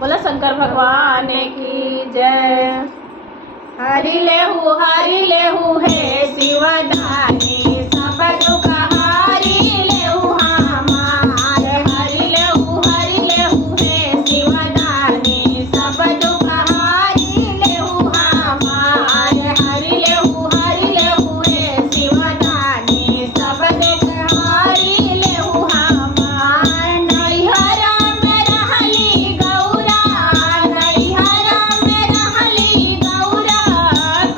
बोला शंकर भगवान की जय। हरि लेहु हे शिवदानी सब दुख हरि लेहु हमार। हरि लेहु हे शिवदानी सब दुख हरि लेहु हमार। हरि लेहु हे शिवदानी सब दुख हरि लेहु हमार। नैहरा में रहली गौरा, नैहरा में रहली गौरा,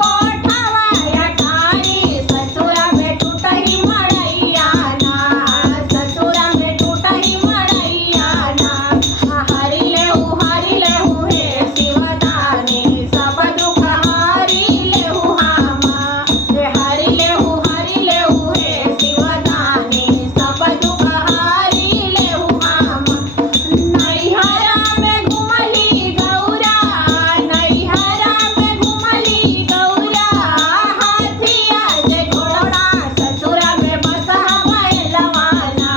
कोठवा अटारी ससुरा में टूटही मड़ैया ना, ससुरा में टूटही मड़ैया ना। हरि लेहु हे शिवदानी सब दुख हरि लेहु हमार। हरि लेहु हे शिवदानी सब दुख हरि लेहु हमार। नैहरा में घुमली गौरा, नैहरा में घुमली गौरा, हाथिया से घोड़ा ससुरा में बसहा बैलवाना,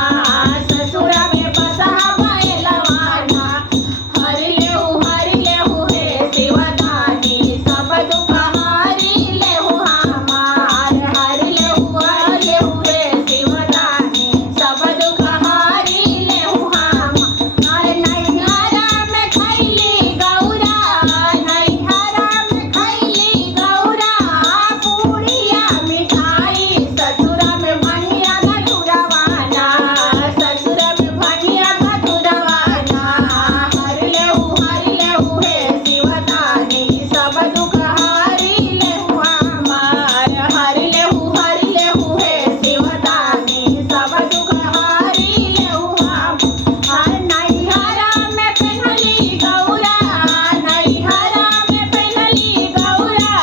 ससुरा में बसहा बैलवाना। हरि लेहु हे शिवदानी सब दुख हरि लेहु हमार। हरि लेहु हे शिवदानी सब दुख हरि लेहु हमार। नैहरा में खैली गौरा, नैहरा में खैली गौरा, पूड़िया मिठाई ससुरा में भनिया धतुरवाना, ससुरा में भनिया धतुरवाना। हरि लेहु हे शिवदानी सब दुख हरि लेहु हमार। हरि लेहु हे शिवदानी सब दुख हरि लेहु हमार। नैहरा में पेन्हली गौरा, नैहरा में पेन्हली गौरा,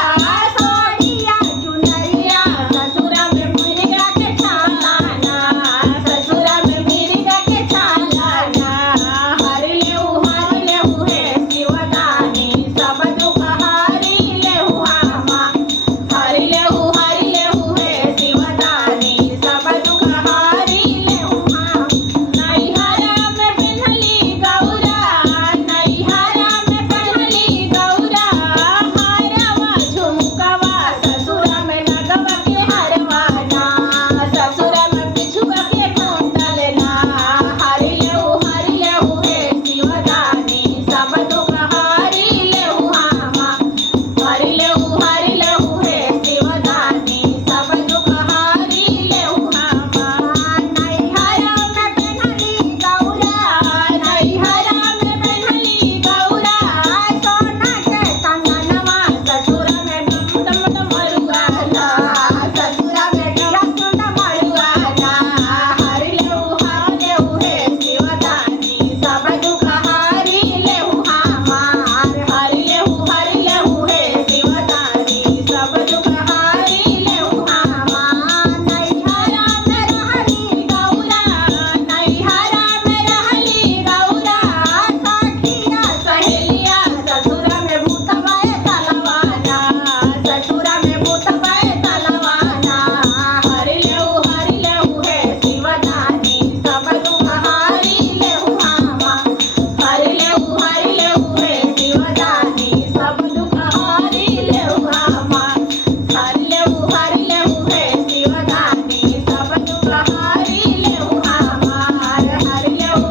सोढ़िया चुनरिया ससुरा में मिर्गा के छालाना, ससुरा में मिर्गा के छालाना। हरि लेहु हे शिवदानी सब दुख हरि लेहु हमार। हरि लेहु हे शिवदानी सब दुख हरि लेहु हमार। नैहरा में पेन्हली गौरा, नैहरा में पेन्हली गौरा, हारवा झुमकवा ससुरा में लगवा के हरवाना, ससुरा में बिछुआ के कुंडल ना। हरि लेहु हे शिवदानी सब दुख हरि लेहु हमार। हरि लेहु हे शिवदानी सब दुख हरि लेहु हमार। नैहरा में पेन्हली गौरा, नैहरा में पेन्हली गौरा, सोना के कंगनवा ससुरा में डम मरुआना, ससुरा में डम मरुआना। हरि लेहु हे शिवदानी सब दुख हरि लेहु हमार। हरि लेहु हे शिवदानी सब दुख हरि लेहु हमार। नैहरा में रहली गौरा, नैहरा में रहली गौरा, सखिया सहेलिया ससुरा में भूतवा तलवाना, ससुरा में भूतवा तलवाना। हरि लेहु हे शिवदानी सब दुख हरि लेहु हमार। हरि लेहु हे शिवदानी सब दुख हरि लेहु हमार। हरि लेहु हे शिवदानी सब दुख हरि लेहु हमार। हरि लेहु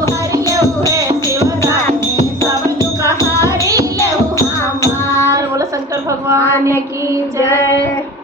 हे शिवदानी सब दुख हरि लेहु हमार। बोलो शंकर भगवान की जय।